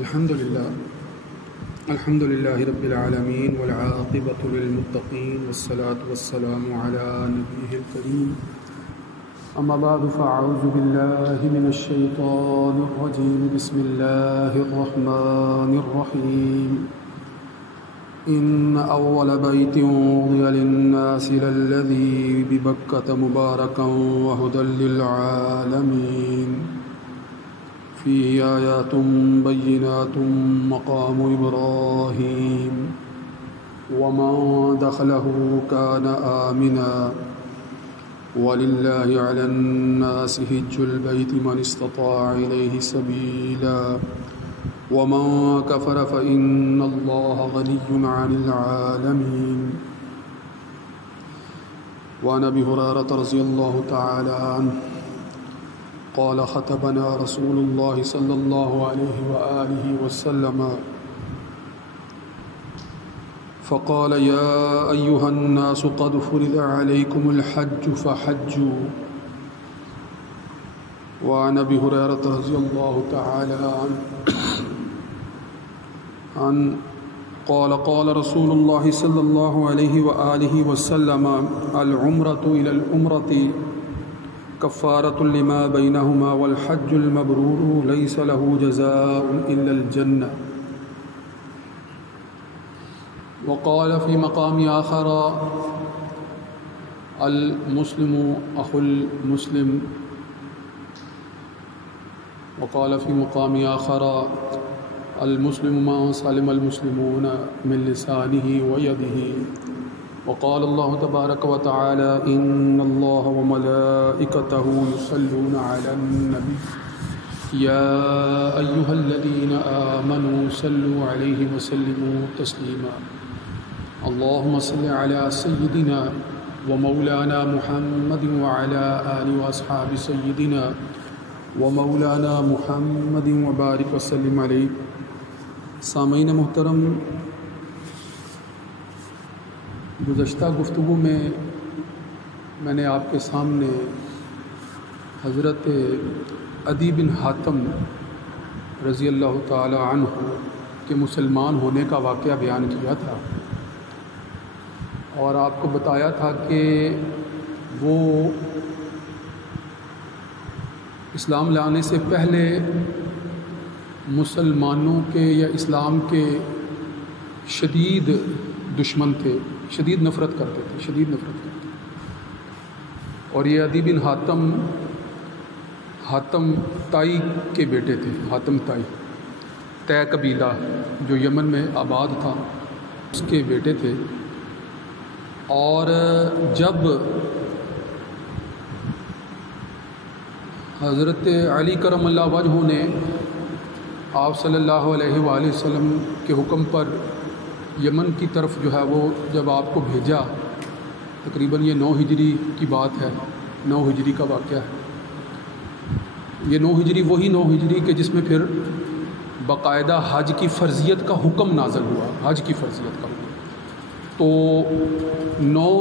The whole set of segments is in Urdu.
الحمد لله رب العالمين والعاقبة للمتقين والصلاة والسلام على نبيه الكريم أما بعد فأعوذ بالله من الشيطان الرجيم بسم الله الرحمن الرحيم إن أول بيت وضع للناس للذي ببكة مباركا وهدى للعالمين فيه آيات بينات مقام إبراهيم ومن دخله كان آمنا ولله على الناس حج البيت من استطاع إليه سبيلا ومن كفر فإن الله غني عن العالمين وعن أبي هريرة رضي الله تعالى عنه قال خطبنا رسول الله صلى الله عليه وآله وسلم فقال يا أيها الناس قد فرض عليكم الحج فحجوا. وعن أبي هريرة رضي الله تعالى عنه قال قال رسول الله صلى الله عليه وآله وسلم العمرة إلى العمرة كفارة لما بينهما والحج المبرور ليس له جزاء إلا الجنة. وقال في مقام آخر المسلم أخو المسلم. وقال في مقام آخر المسلم ما سلم المسلمون من لسانه ويده. وقال الله تبارك وتعالى إن الله وملائكته يصلون على النبي يا أيها الذين آمنوا صلوا عليه وسلموا تسليما. اللهم صل على سيدنا ومولانا محمد وعلى آل وأصحاب سيدنا ومولانا محمد وبارك وسلم عليه. سامعین محترم، گزشتہ گفتگو میں نے آپ کے سامنے حضرت عدی بن حاتم رضی اللہ تعالی عنہ کے مسلمان ہونے کا واقعہ بیان کیا تھا اور آپ کو بتایا تھا کہ وہ اسلام لانے سے پہلے مسلمانوں کے یا اسلام کے شدید دشمن تھے، شدید نفرت کرتے تھے. اور یہ عدی بن حاتم تائی کے بیٹے تھے. حاتم تائی قبیلہ جو یمن میں آباد تھا اس کے بیٹے تھے. اور جب حضرت علی کرم اللہ وجہ نے آپ صلی اللہ علیہ وآلہ وسلم کے حکم پر یمن کی طرف جو ہے وہ جب آپ کو بھیجا، تقریباً یہ 9 ہجری کی بات ہے، 9 ہجری کا واقعہ ہے. یہ 9 ہجری وہی 9 ہجری کہ جس میں پھر باقاعدہ حج کی فرضیت کا حکم نازل ہوا. حج کی فرضیت کا حکم تو 9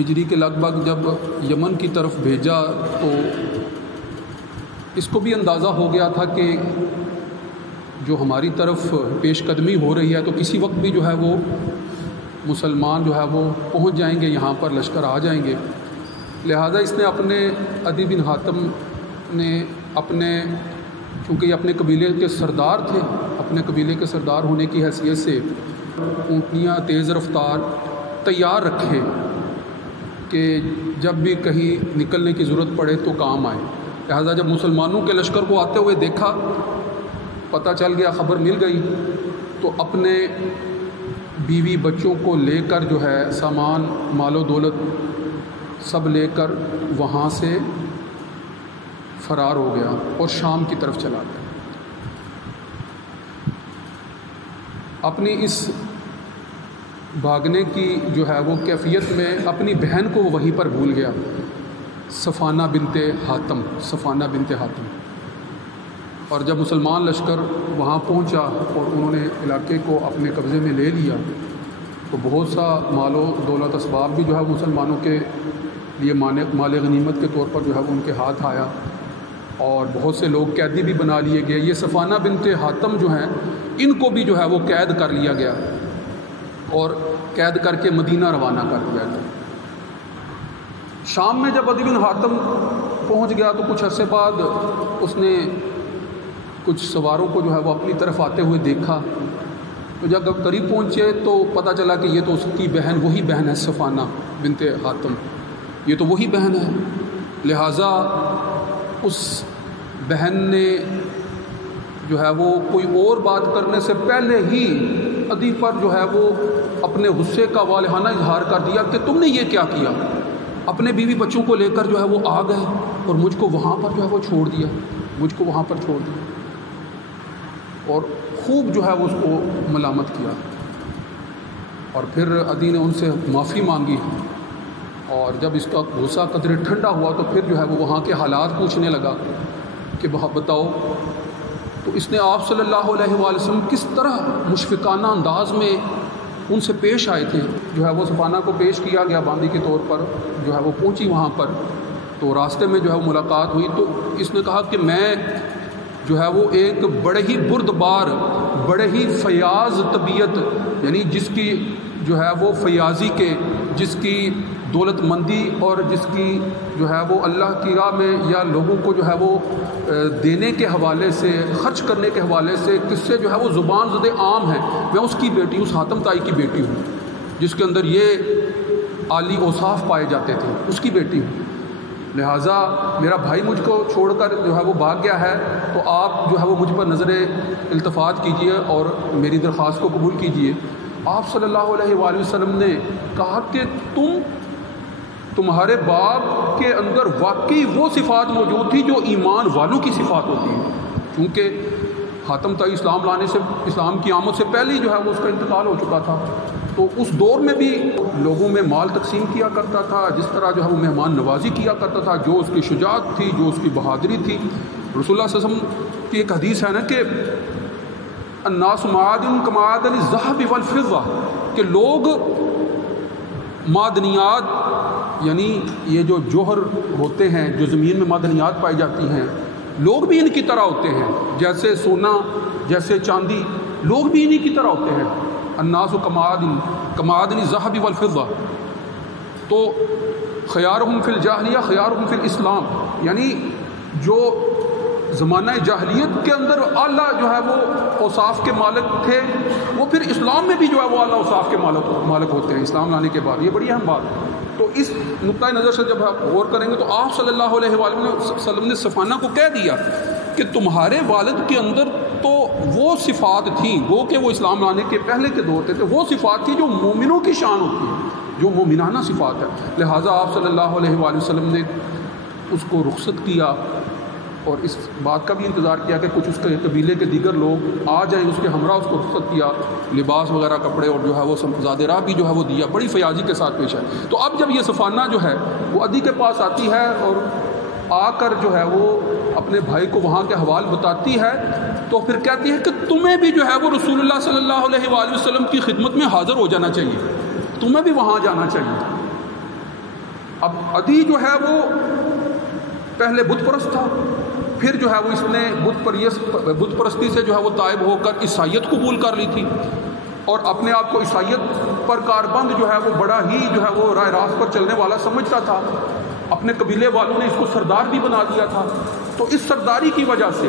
ہجری کے لگ بھگ جب یمن کی طرف بھیجا تو اس کو بھی اندازہ ہو گیا تھا کہ جو ہماری طرف پیش قدمی ہو رہی ہے تو کسی وقت بھی جو ہے وہ مسلمان جو ہے وہ پہنچ جائیں گے، یہاں پر لشکر آ جائیں گے. لہٰذا اس نے اپنے عدی بن حاتم نے چونکہ یہ اپنے قبیلے کے سردار تھے، اپنے قبیلے کے سردار ہونے کی حیثیت سے اونٹنیاں تیز رفتار تیار رکھے کہ جب بھی کہیں نکلنے کی ضرورت پڑے تو کام آئے. لہٰذا جب مسلمانوں کے لشکر کو آتے ہوئے دیکھا، پتہ چل گیا، خبر مل گئی، تو اپنے بیوی بچوں کو لے کر جو ہے سامان مال و دولت سب لے کر وہاں سے فرار ہو گیا اور شام کی طرف چلا گیا. اپنی اس بھاگنے کی جو ہے وہ کیفیت میں اپنی بہن کو وہیں پر بھول گیا، صفانہ بنت حاتم. اور جب مسلمان لشکر وہاں پہنچا اور انہوں نے علاقے کو اپنے قبضے میں لے لیا تو بہت سا مال و دولت اسباب بھی جو ہے مسلمانوں کے لیے مال غنیمت کے طور پر جو ہے وہ ان کے ہاتھ آیا. اور بہت سے لوگ قیدی بھی بنا لیے گئے. یہ صفانہ بنت حاتم جو ہیں ان کو بھی جو ہے وہ قید کر لیا گیا اور قید کر کے مدینہ روانہ کر دیا گیا. شام میں جب عدی بن حاتم پہنچ گیا تو کچھ عرصے بعد اس نے کچھ سواروں کو جو ہے وہ اپنی طرف آتے ہوئے دیکھا. تو جب قریب پہنچے تو پتہ چلا کہ یہ تو اس کی بہن وہی بہن ہے صفانہ بنت حاتم، یہ تو وہی بہن ہے. لہٰذا اس بہن نے جو ہے وہ کوئی اور بات کرنے سے پہلے ہی عدی پر جو ہے وہ اپنے غصے کا والہانہ اظہار کر دیا کہ تم نے یہ کیا کیا. اپنے بیوی بچوں کو لے کر جو ہے وہ آ گئے اور مجھ کو وہاں پر جو ہے وہ چھوڑ دیا، مجھ کو وہاں پر چھوڑ دیا، اور خوب جو ہے وہ اس کو ملامت کیا. اور پھر عدی نے ان سے معافی مانگی، اور جب اس کا غصہ قدرے ٹھنڈا ہوا تو پھر جو ہے وہ وہاں کے حالات پوچھنے لگا کہ بتاؤ تو اس نے آپ صلی اللہ علیہ وآلہ وسلم کس طرح مشفقانہ انداز میں ان سے پیش آئے تھے. جو ہے وہ صفانہ کو پیش کیا گیا باندی کے طور پر، جو ہے وہ پہنچی وہاں پر تو راستے میں جو ہے وہ ملاقات ہوئی. تو اس نے کہا کہ میں جو ہے وہ ایک بڑے ہی بردبار، بڑے ہی فیاض طبیعت، یعنی جس کی جو ہے وہ فیاضی کے، جس کی دولت مندی اور جس کی جو ہے وہ اللہ کی راہ میں یا لوگوں کو جو ہے وہ دینے کے حوالے سے، خرچ کرنے کے حوالے سے کس سے جو ہے وہ زبان زد عام ہے، میں اس کی بیٹی، اس حاتم تائی کی بیٹی ہوں جس کے اندر یہ عالی اوصاف پائے جاتے تھے، اس کی بیٹی ہوں. لہٰذا میرا بھائی مجھ کو چھوڑ کر جو ہے وہ بھاگ گیا ہے، تو آپ جو ہے وہ مجھ پر نظر التفات کیجئے اور میری درخواست کو قبول کیجئے. آپ صلی اللہ علیہ وآلہ وسلم نے کہا کہ تمہارے باپ کے اندر واقعی وہ صفات موجود تھی جو ایمان والوں کی صفات ہوتی ہیں. کیونکہ حاتم تائی اسلام لانے سے، اسلام کی آمد سے پہلے ہی جو ہے وہ اس کا انتقال ہو چکا تھا. تو اس دور میں بھی لوگوں میں مال تقسیم کیا کرتا تھا، جس طرح جو ہے وہ مہمان نوازی کیا کرتا تھا، جو اس کی شجاعت تھی، جو اس کی بہادری تھی. رسول اللہ صلی اللہ علیہ وسلم کی ایک حدیث ہے نا کہ الناس معادن کمعادن الذهب والفضہ، کہ لوگ معدنیات، یعنی یہ جو جوہر ہوتے ہیں، جو زمین میں معدنیات پائی جاتی ہیں، لوگ بھی ان کی طرح ہوتے ہیں. جیسے سونا، جیسے چاندی، لوگ بھی انہی کی طرح ہوتے ہیں. الناس کمعادن الذهب والفضہ. تو خیارہم فی الجاہلیہ خیارہم فی الاسلام، یعنی جو زمانہ جاہلیت کے اندر اعلیٰ جو ہے وہ اوصاف کے مالک تھے، وہ پھر اسلام میں بھی جو ہے وہ اعلیٰ اوصاف کے مالک ہوتے ہیں اسلام لانے کے بعد. یہ بڑی اہم بات ہے. تو اس نقطۂ نظر سے جب آپ غور کریں گے تو آپ صلی اللہ علیہ وسلم نے صفانہ کو کہہ دیا کہ تمہارے والد کے اندر تو وہ صفات تھیں، وہ کہ وہ اسلام لانے کے پہلے کے دور تھے، وہ صفات تھیں جو مومنوں کی شان ہوتی ہیں، جو مومنانہ صفات ہے. لہٰذا آپ صلی اللہ علیہ وآلہ وسلم نے اس کو رخصت کیا اور اس بات کا بھی انتظار کیا کہ کچھ اس کے قبیلے کے دیگر لوگ آ جائیں، اس کے ہمراہ اس کو رخصت کیا، لباس وغیرہ کپڑے اور جو ہے وہ زاد راہ بھی جو ہے وہ دیا، بڑی فیاضی کے ساتھ پیش ہے. تو اب جب یہ صفانہ جو ہے وہ عدی کے پاس آتی ہے اور آ کر جو ہے وہ اپنے بھائی کو وہاں کے حوال بتاتی ہے، تو پھر کہتی ہے کہ تمہیں بھی جو ہے وہ رسول اللہ صلی اللہ علیہ وآلہ وسلم کی خدمت میں حاضر ہو جانا چاہیے، تمہیں بھی وہاں جانا چاہیے. اب عدی جو ہے وہ پہلے بت پرست تھا، پھر جو ہے وہ اس نے بت پرستی سے جو ہے وہ تائب ہو کر عیسائیت قبول کر لی تھی، اور اپنے آپ کو عیسائیت پر کاربند جو ہے وہ بڑا ہی جو ہے وہ راہ راست پر چلنے والا سمجھتا تھا. اپنے قبیلے والوں نے اس کو سردار بھی بنا دیا تھا. تو اس سرداری کی وجہ سے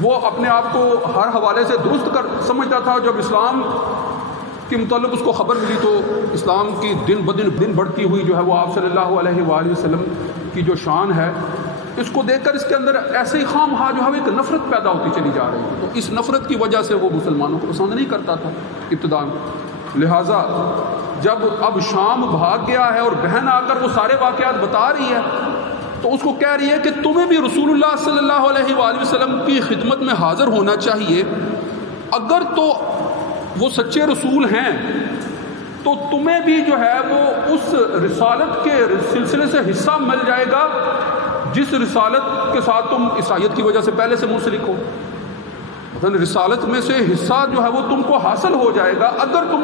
وہ اپنے آپ کو ہر حوالے سے درست کر سمجھتا تھا. جب اسلام کے متعلق اس کو خبر ملی تو اسلام کی دن بدن بڑھتی ہوئی جو ہے وہ آپ صلی اللہ علیہ وآلہ وسلم کی جو شان ہے، اس کو دیکھ کر اس کے اندر ایسے ہی خام خواہ جو ہے ایک نفرت پیدا ہوتی چلی جا رہی ہے. تو اس نفرت کی وجہ سے وہ مسلمانوں کو پسند نہیں کرتا تھا ابتداء. لہٰذا جب اب شام بھاگ گیا ہے اور بہن آ کر وہ سارے واقعات بتا رہی ہے تو اس کو کہہ رہی ہے کہ تمہیں بھی رسول اللہ صلی اللہ علیہ وآلہ وسلم کی خدمت میں حاضر ہونا چاہیے. اگر تو وہ سچے رسول ہیں تو تمہیں بھی جو ہے وہ اس رسالت کے سلسلے سے حصہ مل جائے گا جس رسالت کے ساتھ تم عیسائیت کی وجہ سے پہلے سے منسلک ہو. مثلا رسالت میں سے حصہ جو ہے وہ تم کو حاصل ہو جائے گا اگر تم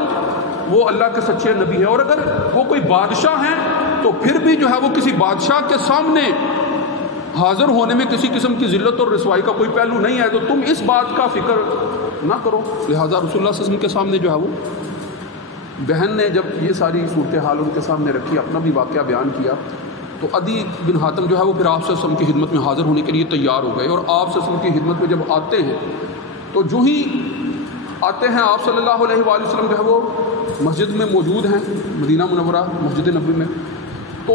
وہ اللہ کے سچے نبی ہیں. اور اگر وہ کوئی بادشاہ ہیں تو پھر بھی جو ہے وہ کسی بادشاہ کے سامنے حاضر ہونے میں کسی قسم کی ذلت اور رسوائی کا کوئی پہلو نہیں ہے، تو تم اس بات کا فکر نہ کرو۔ لہٰذا رسول اللہ صلی اللہ علیہ وسلم کے سامنے جو ہے وہ بہن نے جب یہ ساری صورتحال ان کے سامنے رکھی، اپنا بھی واقعہ بیان کیا، تو عدی بن حاتم جو ہے وہ پھر آپ صلی اللہ علیہ وسلم کی خدمت میں حاضر ہونے کے لیے تیار ہو گئے، اور آپ صلی اللہ علیہ وسلم کی خدمت میں جب آتے ہیں تو جو ہی آتے ہیں آپ صلی اللہ علیہ وآلہ وسلم جو ہے وہ مسجد میں موجود ہیں، مدینہ منورہ مسجد نبوی میں، تو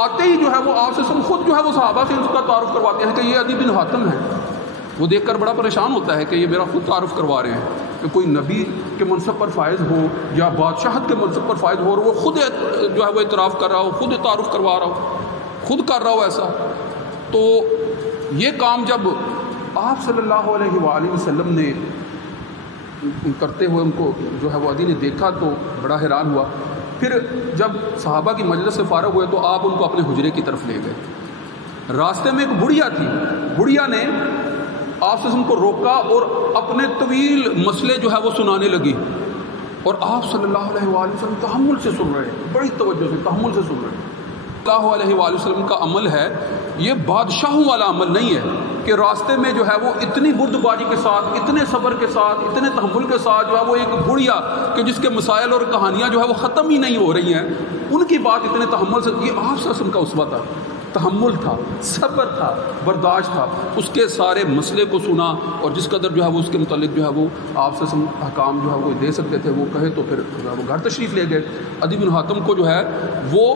آتے ہی جو ہے وہ آپ صلی اللہ علیہ وسلم خود جو ہے وہ صحابہ سے اس کا تعارف کرواتے ہیں کہ یہ عدی بن حاتم ہے۔ وہ دیکھ کر بڑا پریشان ہوتا ہے کہ یہ میرا خود تعارف کروا رہے ہیں، کہ کوئی نبی کے منصب پر فائز ہو یا بادشاہت کے منصب پر فائز ہو اور وہ خود جو ہے وہ اعتراف کر رہا ہو، خود تعارف کروا رہا ہو، خود کر رہا ہو ایسا۔ تو یہ کام جب آپ صلی اللہ علیہ وآلہ وسلم نے کرتے ہوئے ان کو جو ہے وہ عدی نے دیکھا تو بڑا حیران ہوا۔ پھر جب صحابہ کی مجلس سے فارغ ہوئے تو آپ ان کو اپنے حجرے کی طرف لے گئے۔ راستے میں ایک بڑھیا تھی، بڑھیا نے آپ سے ان کو روکا اور اپنے طویل مسئلے جو ہے وہ سنانے لگی، اور آپ صلی اللہ علیہ وآلہ وسلم تحمل سے سن رہے ہیں، بڑی توجہ سے تحمل سے سن رہے ہیں۔ اللہ علیہ وآلہ وسلم کا عمل ہے، یہ بادشاہوں والا عمل نہیں ہے کہ راستے میں جو ہے وہ اتنی بردباری کے ساتھ، اتنے صبر کے ساتھ، اتنے تحمل کے ساتھ جو ہے وہ ایک بڑھیا کہ جس کے مسائل اور کہانیاں جو ہے وہ ختم ہی نہیں ہو رہی ہیں، ان کی بات اتنے تحمل سے، یہ آپ صلی اللہ علیہ وسلم کا اسوہ تھا، تحمل تھا، صبر تھا، برداشت تھا، اس کے سارے مسئلے کو سنا، اور جس قدر جو ہے وہ اس کے متعلق جو ہے وہ آپ سے احکام جو ہے وہ دے سکتے تھے وہ کہے، تو پھر وہ گھر تشریف لے گئے۔ عدی بن حاتم کو جو ہے وہ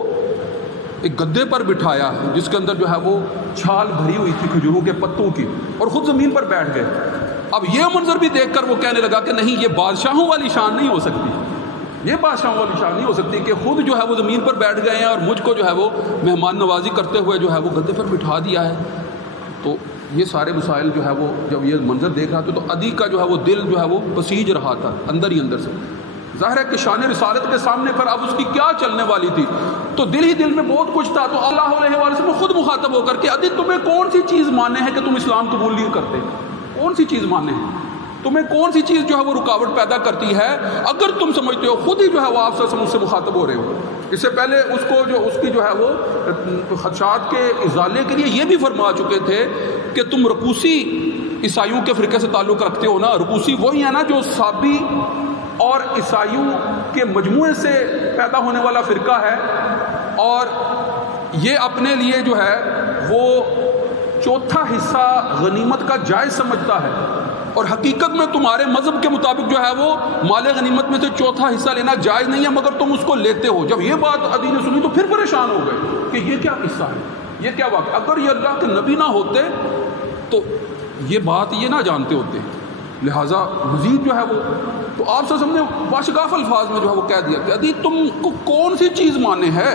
ایک گدے پر بٹھایا جس کے اندر جو ہے وہ چھال بھری ہوئی تھی کھجوروں کے پتوں کی، اور خود زمین پر بیٹھ گئے۔ اب یہ منظر بھی دیکھ کر وہ کہنے لگا کہ نہیں، یہ بادشاہوں والی شان نہیں ہو سکتی، یہ بادشاہوں والی شان نہیں ہو سکتی کہ خود جو ہے وہ زمین پر بیٹھ گئے ہیں اور مجھ کو جو ہے وہ مہمان نوازی کرتے ہوئے جو ہے وہ گدے پر بٹھا دیا ہے۔ تو یہ سارے مسائل جو ہے وہ جب یہ منظر دیکھ رہا تھا تو عدی کا جو ہے وہ دل جو ہے وہ پسیج رہا تھا اندر ہی اندر سے۔ ظاہر ہے کہ شان رسالت کے سامنے پر اب اس کی کیا چلنے والی تھی، تو دل ہی دل میں بہت کچھ تھا۔ تو اللہ علیہ وآلہ وسلم خود مخاطب ہو کر کہ عدی تمہیں کون سی چیز ماننے ہے کہ تم اسلام قبول نہیں کرتے، کون سی چیز ماننے ہے، تمہیں کون سی چیز جو ہے وہ رکاوٹ پیدا کرتی ہے، اگر تم سمجھتے ہو، خود ہی جو ہے وہ آپ سے مجھ سے مخاطب ہو رہے ہو۔ اس سے پہلے اس کو جو اس کی جو ہے وہ خدشات کے ازالے کے لیے یہ بھی فرما چکے تھے کہ تم رکوسی عیسائیوں کے فرقے سے تعلق رکھتے ہو نا، رکوسی وہی ہے نا جو صابی اور عیسائیوں کے مجموعے سے پیدا ہونے والا فرقہ ہے، اور یہ اپنے لیے جو ہے وہ چوتھا حصہ غنیمت کا جائز سمجھتا ہے، اور حقیقت میں تمہارے مذہب کے مطابق جو ہے وہ مال غنیمت میں سے چوتھا حصہ لینا جائز نہیں ہے، مگر تم اس کو لیتے ہو۔ جب یہ بات عدی نے سنی تو پھر پریشان ہو گئے کہ یہ کیا قصہ ہے، یہ کیا واقعہ، اگر یہ اللہ کے نبی نہ ہوتے تو یہ بات یہ نہ جانتے ہوتے، لہٰذا مزید جو ہے وہ تو آپ سے ہم نے واشگاف الفاظ میں جو ہے وہ کہہ دیا کہ عدی تم کو کون سی چیز مانے ہے،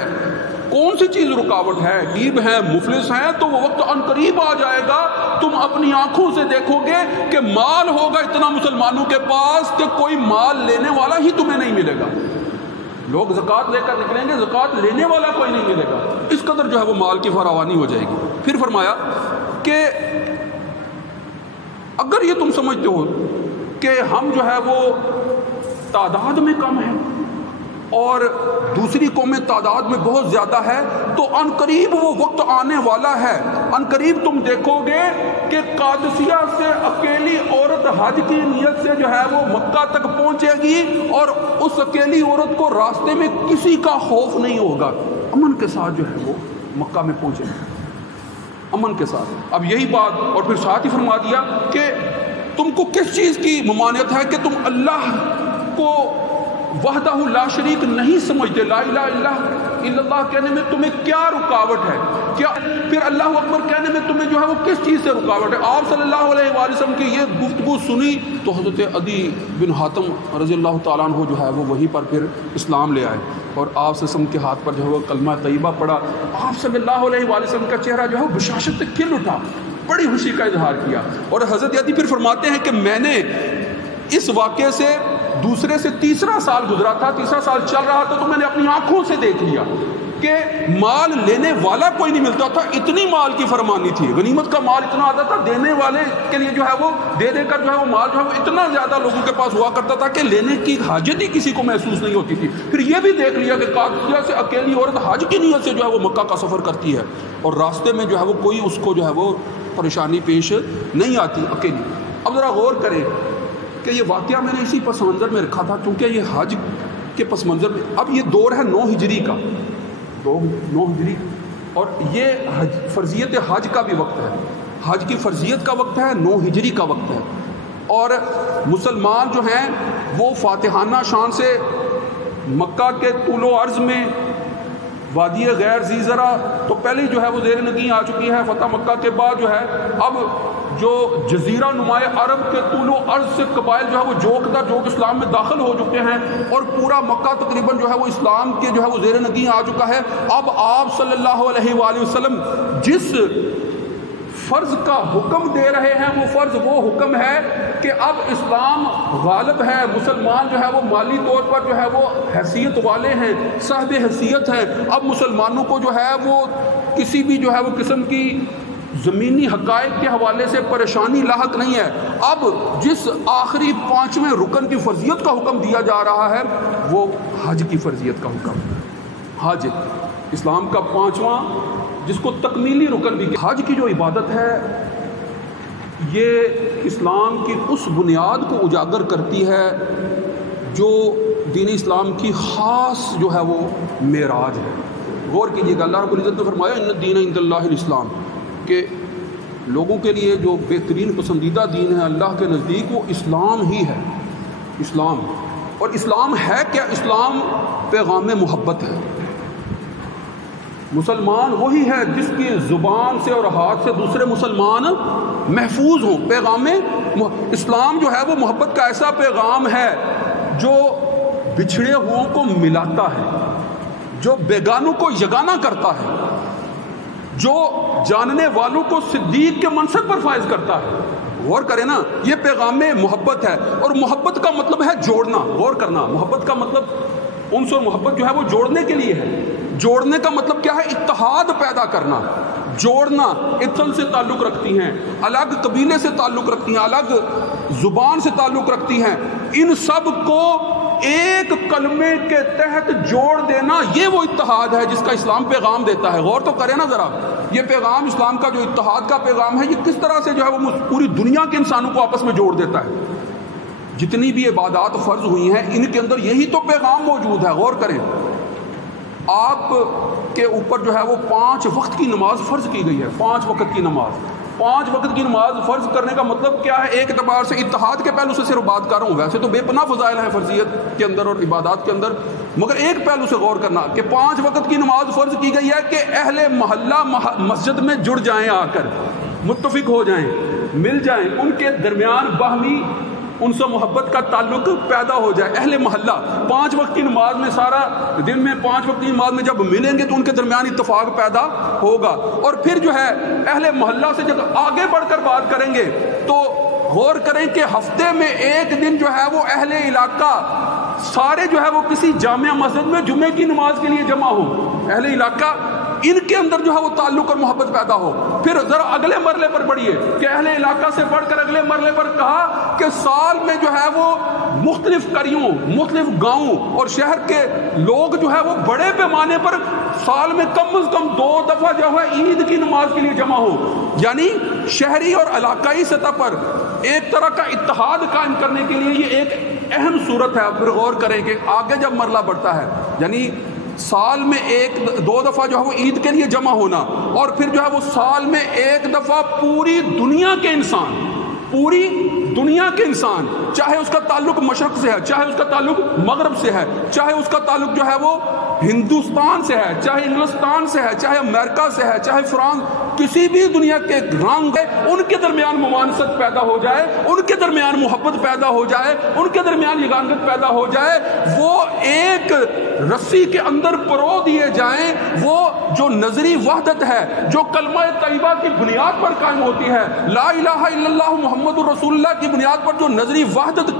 کون سی چیز رکاوٹ ہے، غریب ہیں، مفلس ہیں، تو وہ وقت ان قریب آ جائے گا، تم اپنی آنکھوں سے دیکھو گے کہ مال ہوگا اتنا مسلمانوں کے پاس کہ کوئی مال لینے والا ہی تمہیں نہیں ملے گا، لوگ زکوٰۃ لے کر نکلیں گے، زکوٰۃ لینے والا کوئی نہیں ملے گا، اس قدر جو ہے وہ مال کی فراوانی ہو جائے گی۔ پھر فرمایا کہ اگر یہ تم سمجھتے ہو کہ ہم جو ہے وہ تعداد میں کم ہیں اور دوسری قومیں تعداد میں بہت زیادہ ہے، تو ان قریب وہ وقت آنے والا ہے، ان قریب تم دیکھو گے کہ قادسیہ سے اکیلی عورت حج کی نیت سے جو ہے وہ مکہ تک پہنچے گی، اور اس اکیلی عورت کو راستے میں کسی کا خوف نہیں ہوگا، امن کے ساتھ جو ہے وہ مکہ میں پہنچے گی، امن کے ساتھ۔ اب یہی بات، اور پھر ساتھ ہی فرما دیا کہ تم کو کس چیز کی ممانعت ہے کہ تم اللہ کو وحدہ لا شریک نہیں سمجھتے، لا الہ الا اللہ کہنے میں تمہیں کیا رکاوٹ ہے، کیا پھر اللہ اکبر کہنے میں تمہیں جو ہے وہ کس چیز سے رکاوٹ ہے۔ آپ صلی اللہ علیہ وآلہ وسلم کی یہ گفتگو سنی تو حضرت عدی بن حاتم رضی اللہ تعالیٰ عنہ جو ہے وہ وہیں پر پھر اسلام لے آئے، اور آپ صلی اللہ علیہ وسلم کے ہاتھ پر جو ہے وہ کلمہ طیبہ پڑھا۔ آپ صلی اللہ علیہ وآلہ وسلم کا چہرہ جو ہے وہ بشاشت سے کھل اٹھا، بڑی خوشی کا اظہار کیا، اور حضرت عدی پھر فرماتے ہیں کہ میں نے اس واقعے سے دوسرے سے تیسرا سال گزرا تھا، تیسرا سال چل رہا تھا، تو میں نے اپنی آنکھوں سے دیکھ لیا کہ مال لینے والا کوئی نہیں ملتا تھا، اتنی مال کی فرمانی تھی، غنیمت کا مال اتنا آتا تھا، دینے والے کے لیے جو ہے وہ دے دے کر جو ہے وہ مال جو ہے وہ اتنا زیادہ لوگوں کے پاس ہوا کرتا تھا کہ لینے کی حاجت ہی کسی کو محسوس نہیں ہوتی تھی۔ پھر یہ بھی دیکھ لیا کہ قادسیہ سے اکیلی عورت حج کی نیت سے جو ہے وہ مکہ کا سفر کرتی ہے اور راستے میں جو ہے وہ کوئی اس کو جو ہے وہ پریشانی پیش نہیں آتی اکیلی۔ اب ذرا غور کریں کہ یہ واقعہ میں نے اسی پس منظر میں رکھا تھا، کیونکہ یہ حج کے پس منظر میں اب یہ دور ہے 9 ہجری کا، 9 ہجری، اور یہ فرضیت حج کا بھی وقت ہے، حج کی فرضیت کا وقت ہے، 9 ہجری کا وقت ہے، اور مسلمان جو ہیں وہ فاتحانہ شان سے مکہ کے طول و عرض میں وادی غیر ذی زرع تو پہلے جو ہے وہ زیر نگین آ چکی ہے، فتح مکہ کے بعد جو ہے اب جو جزیرہ نمایاں عرب کے طول و عرض سے قبائل جو ہے وہ جوک اسلام میں داخل ہو چکے ہیں، اور پورا مکہ تقریباً جو ہے وہ اسلام کے جو ہے وہ زیر نگین آ چکا ہے۔ اب آپ صلی اللہ علیہ وآلہ وسلم جس فرض کا حکم دے رہے ہیں وہ فرض وہ حکم ہے کہ اب اسلام غالب ہے، مسلمان جو ہے وہ مالی طور پر جو ہے وہ حیثیت والے ہیں، صاحب حیثیت ہیں، اب مسلمانوں کو جو ہے وہ کسی بھی جو ہے وہ قسم کی زمینی حقائق کے حوالے سے پریشانی لاحق نہیں ہے۔ اب جس آخری 5ویں رکن کی فرضیت کا حکم دیا جا رہا ہے وہ حج کی فرضیت کا حکم ہے۔ حج اسلام کا 5واں جس کو تکمیلی رکن بھی، حج کی جو عبادت ہے یہ اسلام کی اس بنیاد کو اجاگر کرتی ہے جو دین اسلام کی خاص جو ہے وہ معراج ہے۔ غور کیجیے گا، اللہ رب العزت نے فرمایا ان الدین عند اللہ الاسلام، کہ لوگوں کے لیے جو بہترین پسندیدہ دین ہے اللہ کے نزدیک وہ اسلام ہی ہے، اسلام۔ اور اسلام ہے کیا؟ اسلام پیغام محبت ہے۔ مسلمان وہی ہے جس کی زبان سے اور ہاتھ سے دوسرے مسلمان محفوظ ہوں۔ پیغام اسلام جو ہے وہ محبت کا ایسا پیغام ہے جو بچھڑے ہوں کو ملاتا ہے، جو بیگانوں کو یگانہ کرتا ہے، جو جاننے والوں کو صدیق کے منصب پر فائز کرتا ہے۔ غور کریں نا، یہ پیغام محبت ہے، اور محبت کا مطلب ہے جوڑنا۔ غور کرنا، محبت کا مطلب عنصر محبت جو ہے وہ جوڑنے کے لیے ہے۔ جوڑنے کا مطلب کیا ہے؟ اتحاد پیدا کرنا، جوڑنا۔ اتھل سے تعلق رکھتی ہیں، الگ قبیلے سے تعلق رکھتی ہیں، الگ زبان سے تعلق رکھتی ہیں، ان سب کو ایک کلمے کے تحت جوڑ دینا، یہ وہ اتحاد ہے جس کا اسلام پیغام دیتا ہے۔ غور تو کریں نا ذرا، یہ پیغام اسلام کا جو اتحاد کا پیغام ہے یہ کس طرح سے جو ہے وہ پوری دنیا کے انسانوں کو آپس میں جوڑ دیتا ہے۔ جتنی بھی عبادات فرض ہوئی ہیں ان کے اندر یہی تو پیغام موجود ہے۔ غور کریں، آپ کے اوپر جو ہے وہ 5 وقت کی نماز فرض کی گئی ہے، 5 وقت کی نماز۔ 5 وقت کی نماز فرض کرنے کا مطلب کیا ہے؟ ایک اعتبار سے اتحاد کے پہلو سے صرف بات کر رہا ہوں، ویسے تو بے پناہ فضائل ہیں فرضیت کے اندر اور عبادات کے اندر، مگر ایک پہلو سے غور کرنا کہ 5 وقت کی نماز فرض کی گئی ہے کہ اہل محلہ مسجد میں جڑ جائیں، آ کر متفق ہو جائیں، مل جائیں، ان کے درمیان باہمی ان سے محبت کا تعلق پیدا ہو جائے۔ اہل محلہ 5 وقت کی نماز میں، سارا دن میں 5 وقت کی نماز میں جب ملیں گے تو ان کے درمیان اتفاق پیدا ہوگا۔ اور پھر جو ہے اہل محلہ سے جب آگے بڑھ کر بات کریں گے تو غور کریں کہ ہفتے میں ایک دن جو ہے وہ اہل علاقہ سارے جو ہے وہ کسی جامع مسجد میں جمعے کی نماز کے لیے جمع ہوں، اہل علاقہ ان کے اندر جو ہے وہ تعلق اور محبت پیدا ہو۔ پھر ذرا اگلے مرحلے پر بڑھیے کہ اہل علاقہ سے بڑھ کر اگلے مرحلے پر کہا کہ سال میں جو ہے وہ مختلف قریوں، مختلف گاؤں اور شہر کے لوگ جو ہے وہ بڑے پیمانے پر سال میں کم از کم 2 دفعہ جو ہے عید کی نماز کے لیے جمع ہو۔ یعنی شہری اور علاقائی سطح پر ایک طرح کا اتحاد قائم کرنے کے لیے یہ ایک اہم صورت ہے۔ پھر غور کریں کہ آگے جب مرحلہ بڑھتا ہے، یعنی سال میں 1-2 دفعہ جو ہے وہ عید کے لیے جمع ہونا، اور پھر جو ہے وہ سال میں 1 دفعہ پوری دنیا کے انسان، پوری دنیا کے انسان، چاہے اس کا تعلق مشرق سے ہے، چاہے اس کا تعلق مغرب سے ہے، چاہے اس کا تعلق جو ہے وہ ہندوستان سے ہے، چاہے انگلستان سے ہے، چاہے امریکہ سے ہے، چاہے فرانس، کسی بھی دنیا کے رنگ ہے، ان کے درمیان ممانست پیدا ہو جائے، ان کے درمیان محبت پیدا ہو جائے، ان کے درمیان یگانت پیدا ہو جائے، وہ ایک رسی کے اندر پرو دیے جائیں۔ وہ جو نظری وحدت ہے، جو کلمہ طیبہ کی بنیاد پر قائم ہوتی ہے، لا الہ الا اللہ محمد الرسول اللہ کی بنیاد پر جو نظری وحدت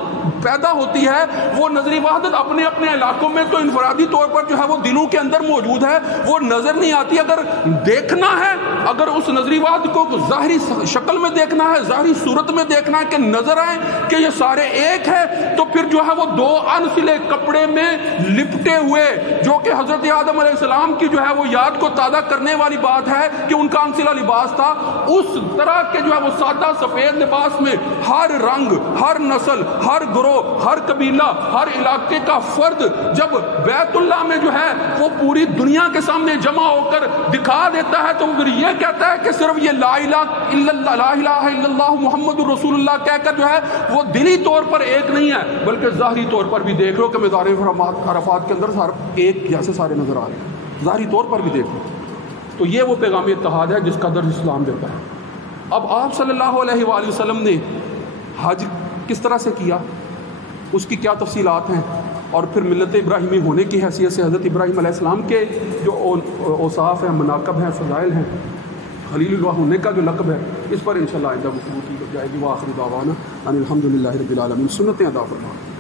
پیدا ہوتی ہے وہ نظری وحدت اپنے اپنے علاقوں میں تو انفرادی طور پر جو ہے وہ دلوں کے اندر موجود ہے، وہ نظر نہیں آتی۔ اگر دیکھنا ہے، اگر اس نظری وحدت کو ظاہری شکل میں دیکھنا ہے، ظاہری صورت میں دیکھنا ہے کہ نظر آئے کہ یہ سارے ایک ہے، تو پھر جو ہے وہ دو انسلے کپڑے میں لپٹے ہوئے، جو کہ حضرت آدم علیہ السلام کی جو ہے وہ یاد کو تازہ کرنے والی بات ہے کہ ان کا انسلہ لباس تھا، اس طرح کے جو ہے وہ سادہ سفید لباس میں ہر رنگ، ہر نسل، ہر گروہ، ہر قبیلہ، ہر علاقے کا فرد جب بیت اللہ میں جو ہے وہ پوری دنیا کے سامنے جمع ہو کر دکھا دیتا ہے تو پھر یہ کہتا ہے کہ صرف یہ لا الہ الا اللہ، لا الہ الا اللہ محمد رسول اللہ کہہ کر جو ہے وہ دلی طور پر ایک نہیں ہے، بلکہ ظاہری طور پر بھی دیکھ لو کہ مزار عرفات کے اندر ایک جیسے سارے نظر آ رہے ہیں، ظاہری طور پر بھی دیکھ لو۔ تو یہ وہ پیغام اتحاد ہے جس کا درس اسلام دیتا ہے۔ اب آپ صلی اللہ علیہ وآلہ وسلم نے حج کس طرح سے کیا، اس کی کیا تفصیلات ہیں، اور پھر ملت ابراہیمی ہونے کی حیثیت سے حضرت ابراہیم علیہ السلام کے جو اوصاف ہیں، مناقب ہیں، فضائل ہیں، خلیل اللہ ہونے کا جو لقب ہے، اس پر انشاءاللہ آئندہ گفتگو کی جائے گی۔ وآخر دعوانا ان الحمد للہ رب العالمین۔ سنتیں ادا فرمائیں۔